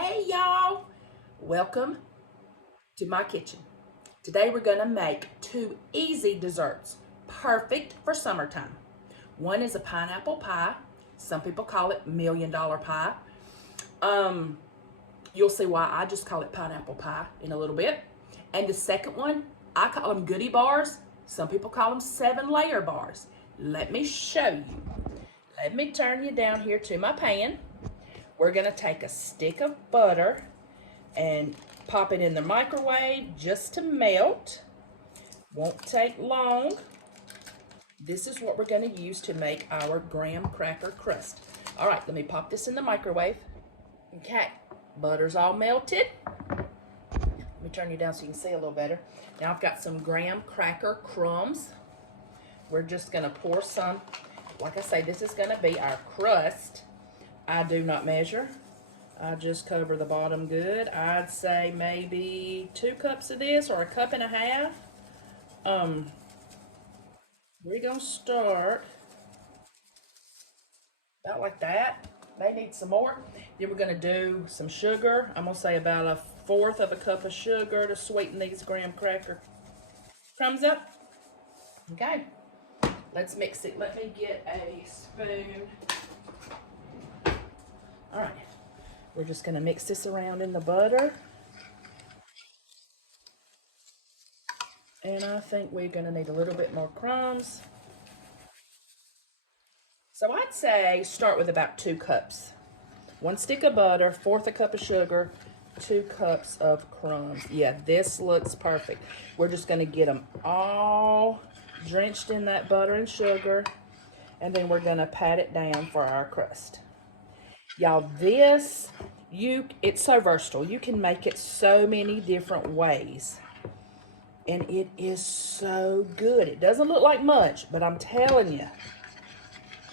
Hey y'all, welcome to my kitchen. Today we're gonna make two easy desserts, perfect for summertime. One is a pineapple pie. Some people call it $1,000,000 pie. You'll see why I just call it pineapple pie in a little bit. And the second one, I call them goodie bars. Some people call them 7-layer bars. Let me show you. Let me turn you down here to my pan. We're gonna take a stick of butter and pop it in the microwave just to melt. Won't take long. This is what we're gonna use to make our graham cracker crust. All right, let me pop this in the microwave. Okay, butter's all melted. Let me turn you down so you can see a little better. Now I've got some graham cracker crumbs. We're just gonna pour some. Like I say, this is gonna be our crust. I do not measure. I just cover the bottom good. I'd say maybe 2 cups of this or 1.5 cups. We're gonna start about like that. May need some more. Then we're gonna do some sugar. I'm gonna say about 1/4 cup of sugar to sweeten these graham cracker crumbs up. Okay, let's mix it. Let me get a spoon. All right, we're just gonna mix this around in the butter. And I think we're gonna need a little bit more crumbs. So I'd say start with about 2 cups. 1 stick of butter, 1/4 cup of sugar, 2 cups of crumbs. Yeah, this looks perfect. We're just gonna get them all drenched in that butter and sugar, and then we're gonna pat it down for our crust. Y'all, it's so versatile. You can make it so many different ways. And it is so good. It doesn't look like much, but I'm telling you,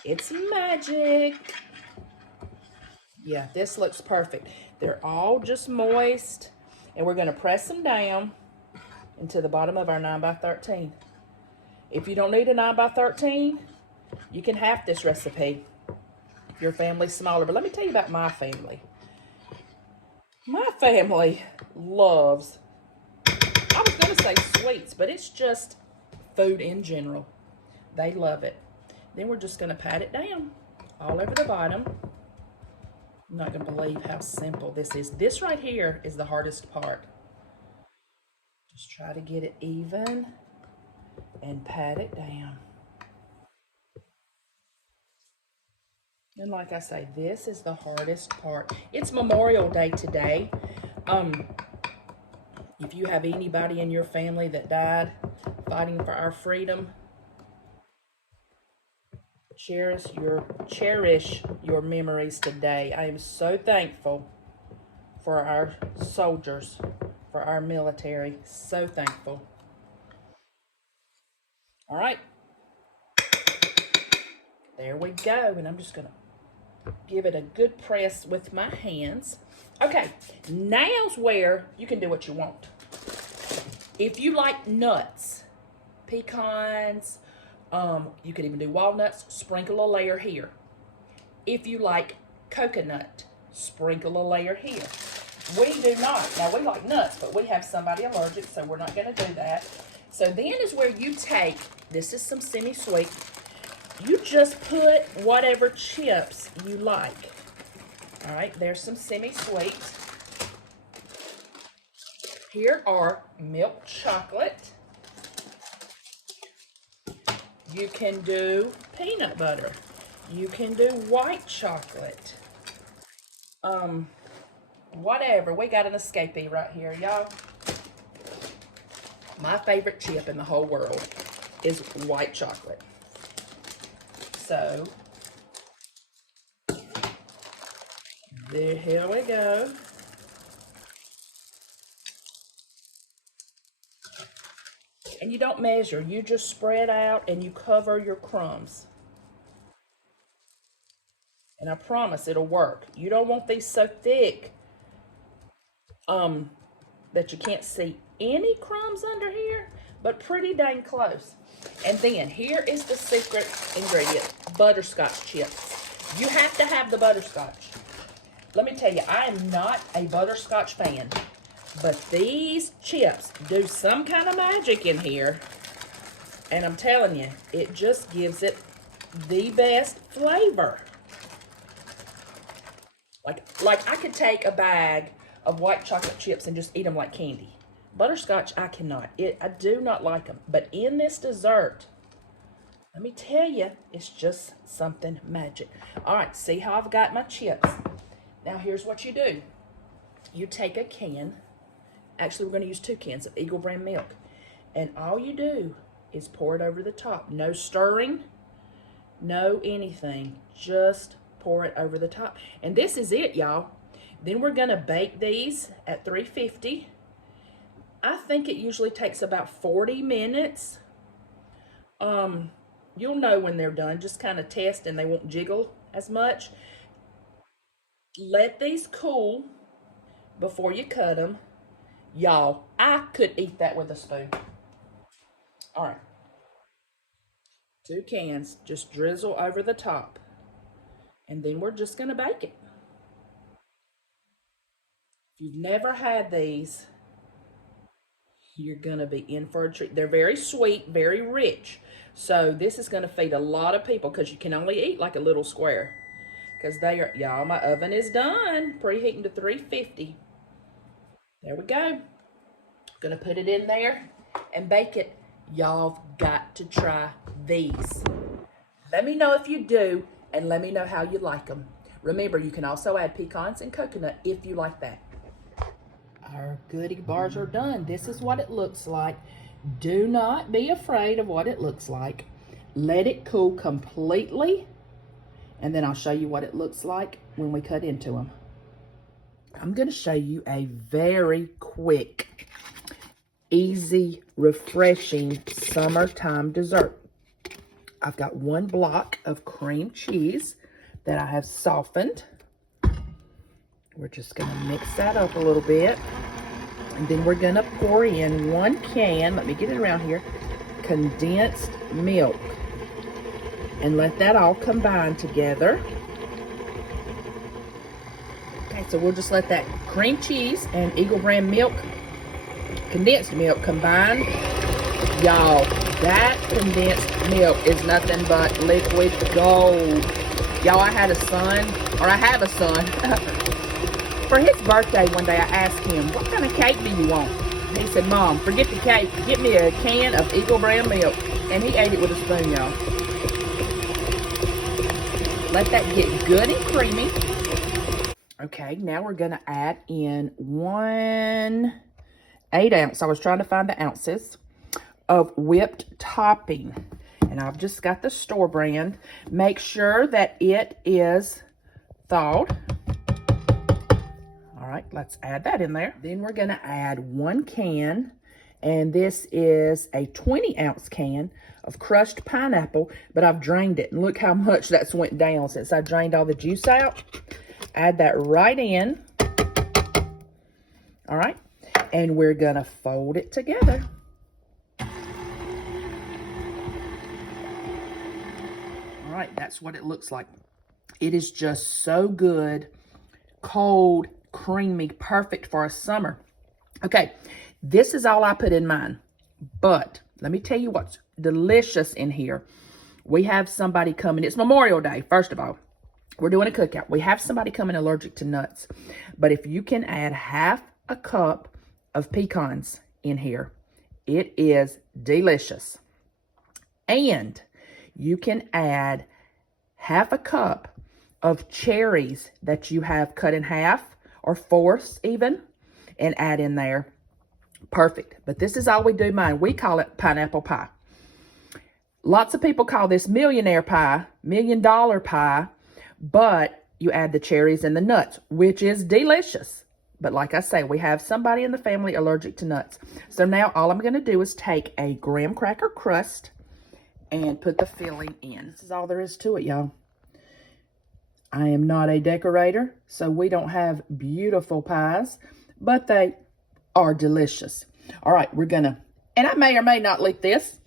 it's magic. Yeah, this looks perfect. They're all just moist. And we're going to press them down into the bottom of our 9x13. If you don't need a 9x13, you can half this recipe. Your family's smaller. But let me tell you about my family. My family loves, I was going to say sweets, but it's just food in general. They love it. Then we're just going to pat it down all over the bottom. I'm not going to believe how simple this is. This right here is the hardest part. Just try to get it even and pat it down. And like I say, this is the hardest part. It's Memorial Day today. If you have anybody in your family that died fighting for our freedom, cherish your memories today. I am so thankful for our soldiers, for our military. So thankful. All right. There we go. And I'm just going to give it a good press with my hands. Okay, now's where you can do what you want. If you like nuts, pecans, you could even do walnuts, sprinkle a layer here. If you like coconut, sprinkle a layer here. We do not. Now, we like nuts, but we have somebody allergic, so we're not going to do that. So then is where you take, this is some semi-sweet, you just put whatever chips you like. All right, there's some semi-sweet. Here are milk chocolate. You can do peanut butter. You can do white chocolate. Whatever. We got an escapee right here, y'all. My favorite chip in the whole world is white chocolate. So, here we go. And you don't measure, you just spread out and you cover your crumbs. And I promise it'll work. You don't want these so thick that you can't see any crumbs under here, but pretty dang close. And then here is the secret ingredient, butterscotch chips. You have to have the butterscotch. let me tell you, I am not a butterscotch fan, but these chips do some kind of magic in here. And I'm telling you, it just gives it the best flavor. Like I could take a bag of white chocolate chips and just eat them like candy. Butterscotch, I cannot. I do not like them. But in this dessert, let me tell you, it's just something magic. All right, see how I've got my chips. Now here's what you do. You take a can. Actually, we're going to use 2 cans of Eagle brand milk. And all you do is pour it over the top. No stirring, no anything. Just pour it over the top. And this is it, y'all. Then we're going to bake these at 350. I think it usually takes about 40 minutes. You'll know when they're done. Just kind of test and they won't jiggle as much. Let these cool before you cut them. Y'all, I could eat that with a spoon. All right. 2 cans, just drizzle over the top. And then we're just going to bake it. If you've never had these, you're going to be in for a treat. They're very sweet, very rich. So this is going to feed a lot of people because you can only eat like a little square. Because they are, y'all, my oven is done. Preheating to 350. There we go. Gonna put it in there and bake it. Y'all got to try these. Let me know if you do, and let me know how you like them. Remember, you can also add pecans and coconut if you like that. Our goodie bars are done. This is what it looks like. Do not be afraid of what it looks like. Let it cool completely, and then I'll show you what it looks like when we cut into them. I'm going to show you a very quick, easy, refreshing summertime dessert. I've got 1 block of cream cheese that I have softened. We're just going to mix that up a little bit. And then we're going to pour in 1 can, let me get it around here, condensed milk. And let that all combine together. Okay, so we'll just let that cream cheese and Eagle brand milk, condensed milk combine. Y'all, that condensed milk is nothing but liquid gold. Y'all, I have a son. For his birthday one day, I asked him, what kind of cake do you want? And he said, Mom, forget the cake. Get me a can of Eagle brand milk. And he ate it with a spoon, y'all. Let that get good and creamy. Okay, now we're going to add in 1 8-ounce. I was trying to find the ounces of whipped topping. And I've just got the store brand. Make sure that it is thawed. All right, let's add that in there. Then we're going to add 1 can. And this is a 20-ounce can of crushed pineapple. But I've drained it. And look how much that's went down since I drained all the juice out. Add that right in. All right. And we're going to fold it together. All right. That's what it looks like. It is just so good. Cold, creamy, perfect for a summer. Okay. This is all I put in mine. But let me tell you what's delicious in here. We have somebody coming. It's Memorial Day, first of all. We're doing a cookout. We have somebody coming allergic to nuts. But if you can add ½ a cup of pecans in here, it is delicious. And you can add ½ a cup of cherries that you have cut in half or fourths even and add in there. Perfect. But this is all we do mine. We call it pineapple pie. Lots of people call this millionaire pie, $1 million pie. But you add the cherries and the nuts, which is delicious. But like I say, we have somebody in the family allergic to nuts. So now all I'm going to do is take a graham cracker crust and put the filling in. This is all there is to it, y'all. I am not a decorator, so we don't have beautiful pies, but they are delicious. All right, we're going to, and I may or may not leak this,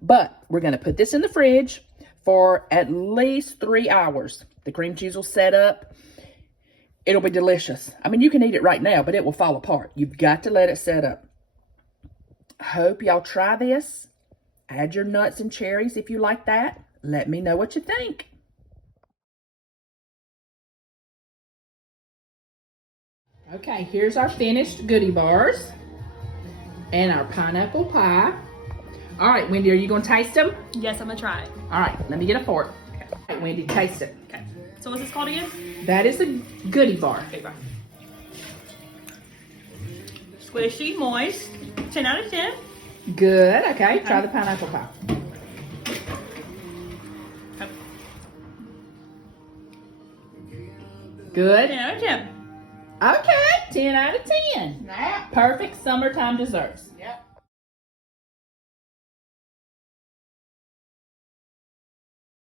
but we're going to put this in the fridge for at least 3 hours. The cream cheese will set up It'll be delicious. I mean, you can eat it right now, but it will fall apart. You've got to let it set up. Hope y'all try this. Add your nuts and cherries if you like that. Let me know what you think. Okay, here's our finished goodie bars and our pineapple pie. All right, Wendy, are you going to taste them? Yes, I'm going to try it. All right, let me get a fork. All right, Wendy, taste it. Okay. So what's this called again? That is a goodie bar. Okay, bye. Squishy, moist, 10 out of 10. Good. Okay, try the pineapple pie. Okay. Good. 10 out of 10. Okay, 10 out of 10. Perfect summertime desserts.